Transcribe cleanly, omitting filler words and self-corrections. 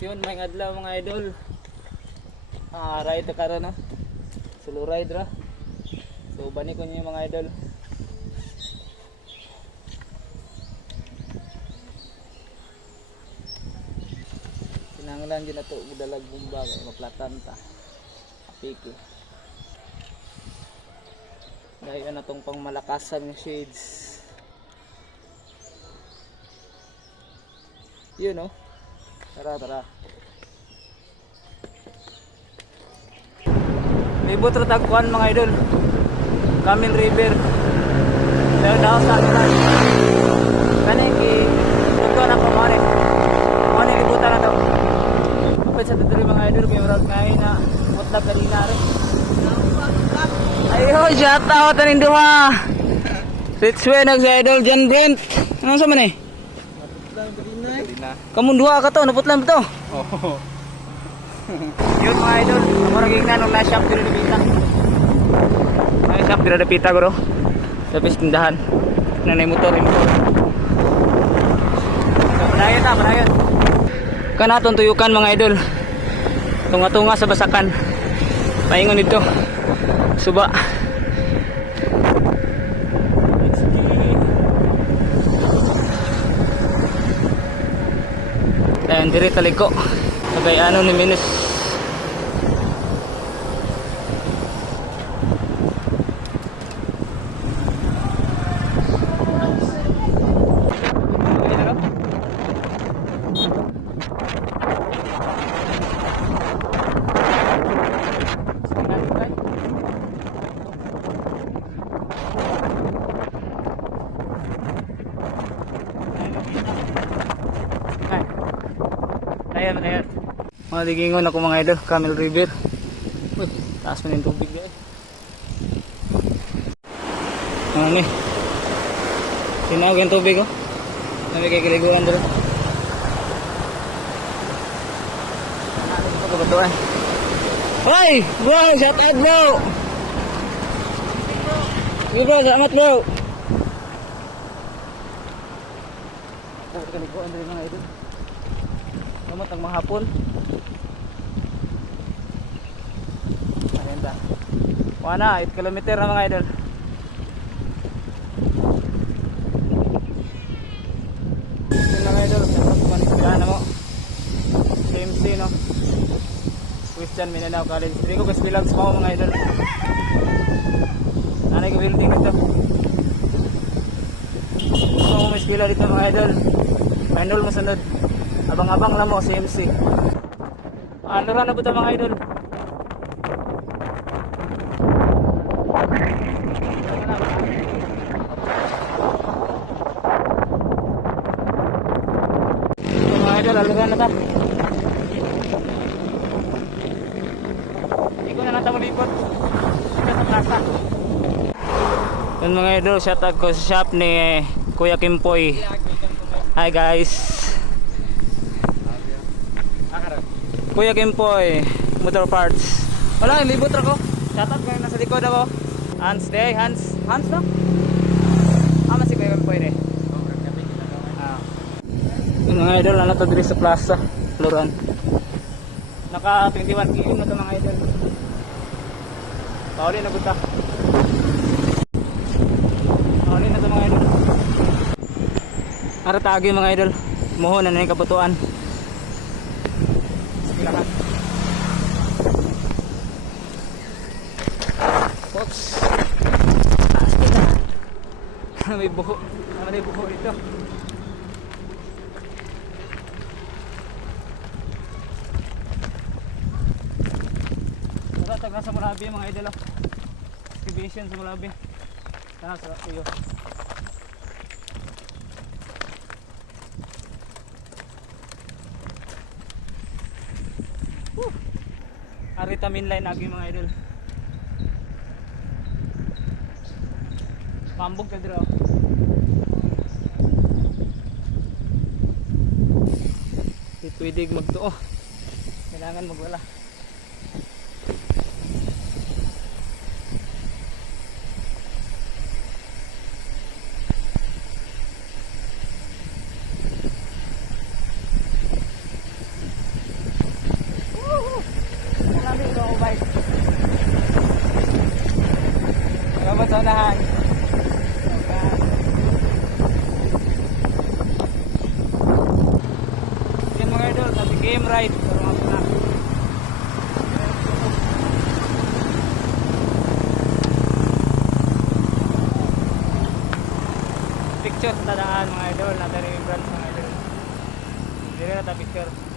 Yun, may adlaw mga idol. Ride karon no. Solo ride ra. So bani ko niyo mga idol. Sinanglan din nato dalag bumba kay maplatan ta. Apiki. Dayon na tong pangmalakasan ng shades. Yun no. Tara. Libot ra tagkuan mga idol. Camel River. Daw sa kanila. Kani ki ito na pamare. Kani libutan na to. Kapit sa diri mga idol kay murag kay na mutlak kanina rin. Ayo, shout out tanin duha. Richway nag sa idol John Brent. Ano sa man eh? Kamu dua ka to, naputlan ba to? Oo. Yun mga idol, maraging na nung na-shop dito na pita. Na-shop dito na pita ko sa pistindahan. Nanay motor, Panayon. Kanatong tuyukan mga idol. Tunga-tunga sa basakan. Paingon dito. Suba. Ayan, diri taliko. Kagayano ni Minus. Ayan. Maligingon ako mga idol, Camel River. Uy, taas man yung tubig dyan. Ano ni? Sinawag yung tubig oh. Nami kay kiliguan dito. Ano pa kabatuan? Hoy! Bro! Shout out bro! Sige bro, salamat bro! Kiliguan dito mga idol. Salamat ang mga hapon. Ayun ba? 8 kilometer na mga idol. Yun mga idol, saan mo? CMC no? Christian Mindanao College. Hindi ko best bilang sa mga idol. Nanay ko building ito. Gusto ko best bilang dito mga idol. Final masunod. Abang-abang lang mo CMC. Ano rin na po ito mga idol? Mga idol, alugan na ito. Hindi ko na nata malipot. Ito sa plaza. Yun mga idol, shout out ko sa shop ni Kuya Kimpoy. Hi guys. Kuya Kimpoy, motor parts. Wala, libot ako. Shoutout kayo nasa likod ako. Hans day, Hans no? Masih Kuya Kimpoy rin. Yung mga idol na nato diri sa plaza, Floran. Naka 21 kilo na ito mga idol. Pauli na buta. Pauli na ito mga idol. Aratagi mga idol. Muhon na yung kabutuan. Silakan. Oops. Taas kita. May buho. May buho ito. Tara, taga sa Mulabi mga idol. Exhibition sa Mulabi. Tara, sarap iyo. Arita Mainline lagi mga idol. Pambog ka dito. Pwede magtuo. Kailangan magwala. sa unahan. Yan mga idol, kasi game ride. Pero nga na. Picture sa tadaan mga idol, natin remembrance mga idol. Hindi rin nata picture.